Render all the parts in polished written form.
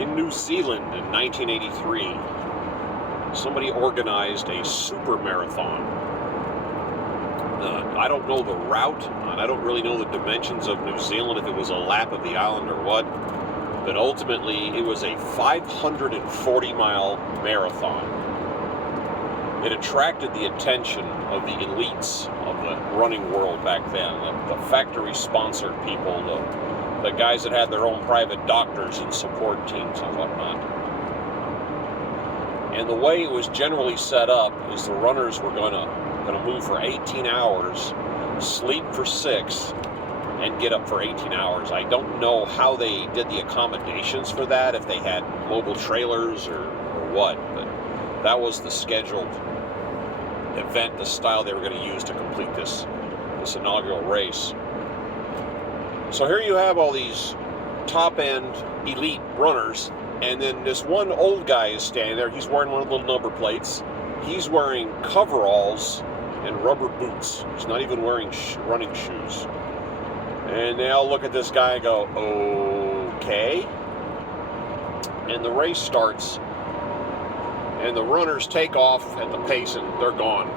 In New Zealand in 1983, somebody organized a super marathon. I don't know the route, and I don't really know the dimensions of New Zealand, if it was a lap of the island or what, but ultimately it was a 540-mile marathon. It attracted the attention of the elites of the running world back then, the factory-sponsored people, the guys that had their own private doctors and support teams and whatnot. And the way it was generally set up is the runners were going to move for 18 hours, sleep for 6, and get up for 18 hours. I don't know how they did the accommodations for that, if they had mobile trailers or what, but that was the scheduled event, the style they were going to use to complete this inaugural race. So here you have all these top-end elite runners, and then this one old guy is standing there. He's wearing one of the little number plates. He's wearing coveralls and rubber boots. He's not even wearing running shoes. And they all look at this guy and go, okay. And the race starts, and the runners take off at the pace, and they're gone.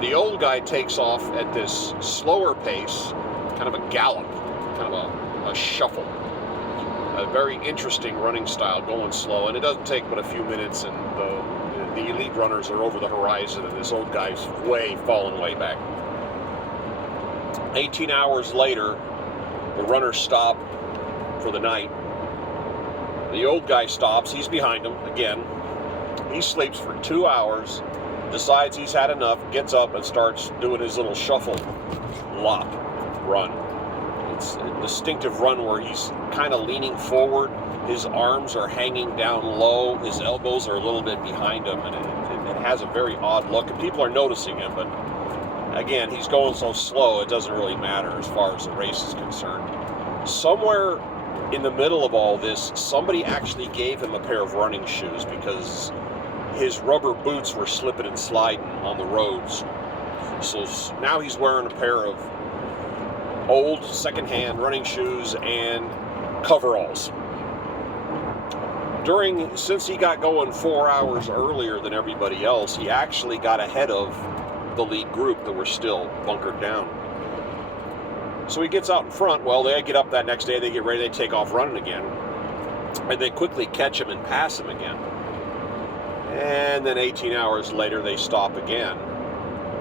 The old guy takes off at this slower pace, kind of a gallop, kind of a shuffle. A very interesting running style, going slow, and it doesn't take but a few minutes, and the elite runners are over the horizon, and this old guy's falling way back. 18 hours later, the runners stop for the night. The old guy stops. He's behind them again. He sleeps for 2 hours, decides he's had enough, gets up and starts doing his little shuffle lop run. It's a distinctive run where he's kind of leaning forward. His arms are hanging down low. His elbows are a little bit behind him, and it has a very odd look. And people are noticing him, but again, he's going so slow, it doesn't really matter as far as the race is concerned. Somewhere in the middle of all this, somebody actually gave him a pair of running shoes because his rubber boots were slipping and sliding on the roads. So now he's wearing a pair of old secondhand running shoes and coveralls. Since he got going 4 hours earlier than everybody else, he actually got ahead of the lead group that were still bunkered down. So he gets out in front. Well, they get up that next day, they get ready, they take off running again, and they quickly catch him and pass him again. And then 18 hours later, they stop again,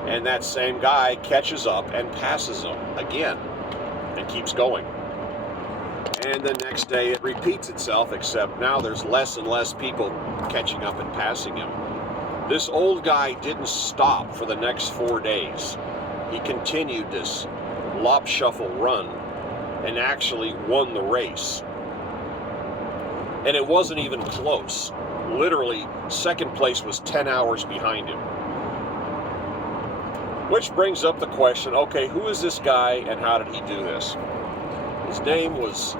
and that same guy catches up and passes him again and keeps going. And the next day it repeats itself, except now there's less and less people catching up and passing him. This old guy didn't stop for the next 4 days. He continued this lop shuffle run and actually won the race. And it wasn't even close. Literally, second place was 10 hours behind him. Which brings up the question, okay, who is this guy and how did he do this? His name was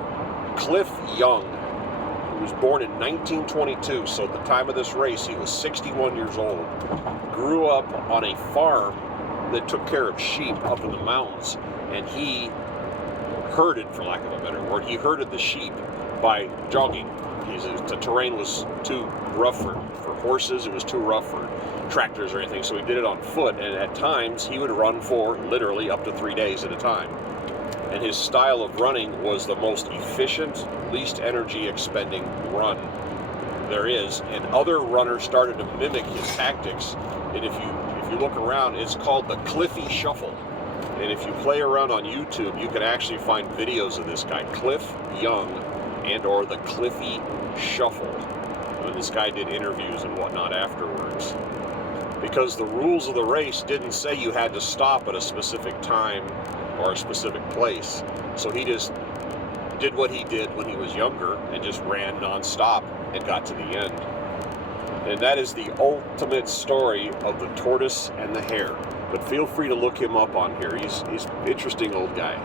Cliff Young. He was born in 1922, so at the time of this race, he was 61 years old. Grew up on a farm that took care of sheep up in the mountains, and he herded, for lack of a better word, he herded the sheep by jogging. The terrain was too rough for horses, it was too rough for tractors or anything, so he did it on foot, and at times he would run for literally up to 3 days at a time. And his style of running was the most efficient, least energy expending run there is, and other runners started to mimic his tactics. And if you look around, it's called the Cliffy Shuffle. And if you play around on YouTube, you can actually find videos of this guy, Cliff Young, and or the Cliffy Shuffle, when this guy did interviews and whatnot afterwards. Because the rules of the race didn't say you had to stop at a specific time or a specific place. So he just did what he did when he was younger and just ran nonstop and got to the end. And that is the ultimate story of the tortoise and the hare. But feel free to look him up on here. He's an interesting old guy.